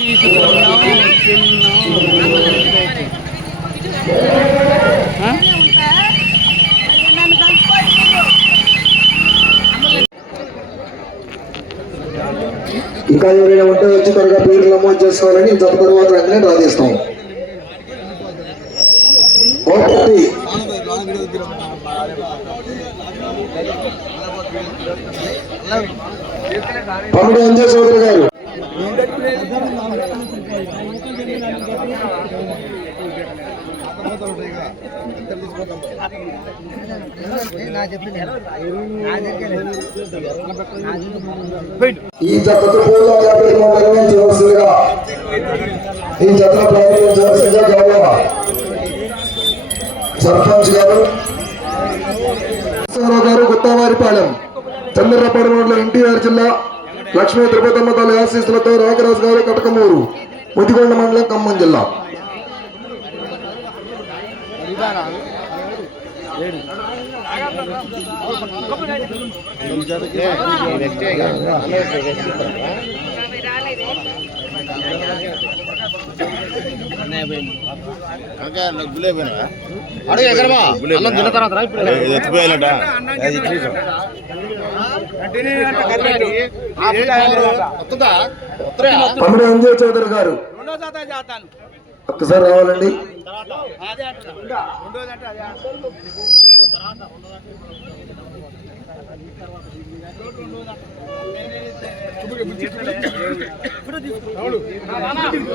ఇంకా ఎవరైనా ఉంటే వచ్చి త్వరగా పేర్లు నమోదు చేసుకోవాలని జత తర్వాత వెంటనే డ్రా చేస్తాం. తమ్ముడు అంజయ్ చౌదరి గారు ఈ జతకు పూర్వగా నిర్వహించవలసిందిగా ఈ జతను ప్రారంభించవలసిందిగా గౌరవ సర్పంచ్ గారు గారు గుత్తావారిపాలెం చంద్రపాడు రోడ్లో ఎన్టీఆర్ జిల్లా లక్ష్మీ తిరుపతమ్మ తల్లి ఆశీస్సులతో రాగరాజు గారు కటకమూరు ముదిగొండ మండలం ఖమ్మం జిల్లా. తమ్ముడు అంజయ్ చౌదరి గారు ఒక్కసారి రావాలండి.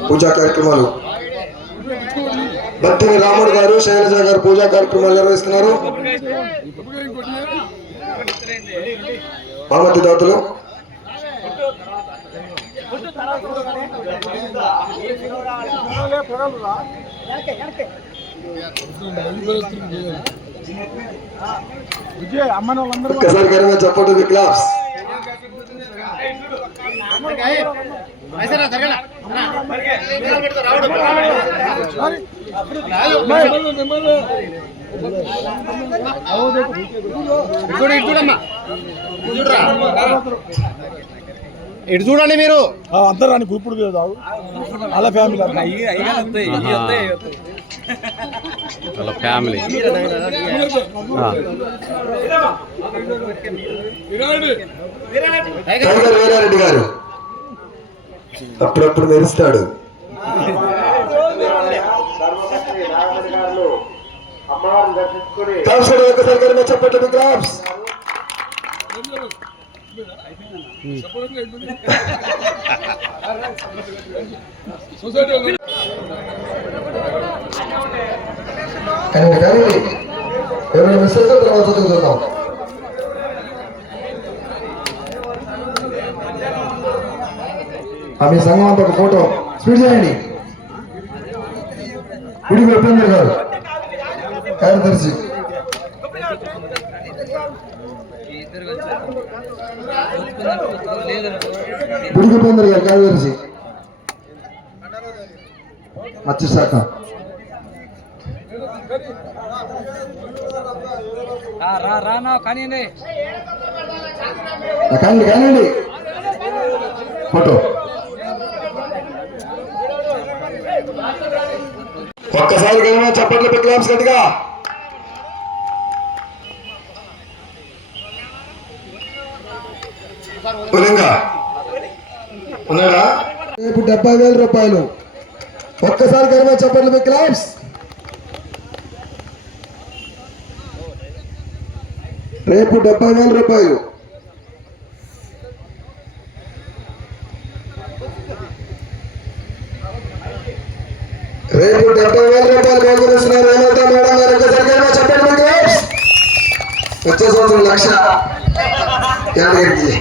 పూజా కార్యక్రమాలు బత్తిని రాముడు గారు శైలజ గారు పూజా కార్యక్రమాలు నిర్వహిస్తున్నారు. పార్వతి దాతలు ఒక్కసారి ఘనంగా చెప్పండి క్లాప్స్. ఇటు చూడండి మీరు అందరూ రాని గ్రూపుడు అలా ఫ్యామిలీ వాళ్ళ ఫ్యామిలీ వీరారెడ్డి గారు అప్పుడప్పుడు మెరుస్తాడు. ఒకసారి చెప్పండి క్లాప్స్. ఎవరైనా మెసేజ్ తర్వాత చదువుతాం. మీ సంఘం అంతా ఒక ఫోటో స్పీడ్ చేయండి. గుడి ఉపేంద్ర గారు కార్యదర్శి. గుడి ఉపేంద్ర గారు కార్యదర్శి మత్స్యశాఖ. కానివ్వండి ఫోటో. ఒక్కసారి కదా చప్పట్లు క్లాప్స్ గట్టిగా. ఉన్నాడా? రేపు 70,000 రూపాయలు. ఒక్కసారి కదా చప్పట్లు క్లాప్స్. రేపు 70,000 రూపాయలు. రేపు 70,000 రూపాయలు బహుకరిస్తున్నారు. ఏమైతే మేడం గారు ఒక్కసారి చెప్పండి క్లాప్స్. వచ్చే సంవత్సరం 1,00,000 యాదగిరికి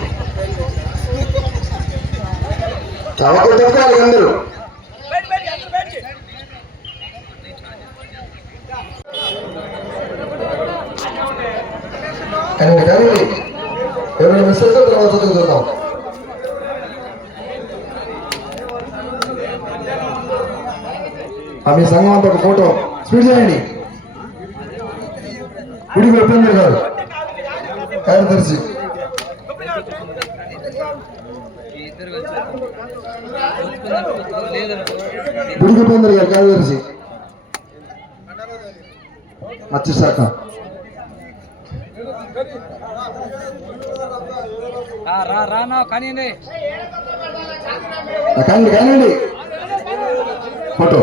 అవకాశం తప్పుకోవాలి అందరూ. కానీ ఎవరైనా మెసేజ్ తర్వాత చదువుతున్నాం. మీ సంఘం అంతా ఒక ఫోటో స్పీడ్ చేయండి. గుడి ఉపేంద్ర గారు కార్యదర్శి. బుడిగిపోయింది గారు కార్యదర్శి మత్స్యశాఖ. కానివ్వండి ఫోటో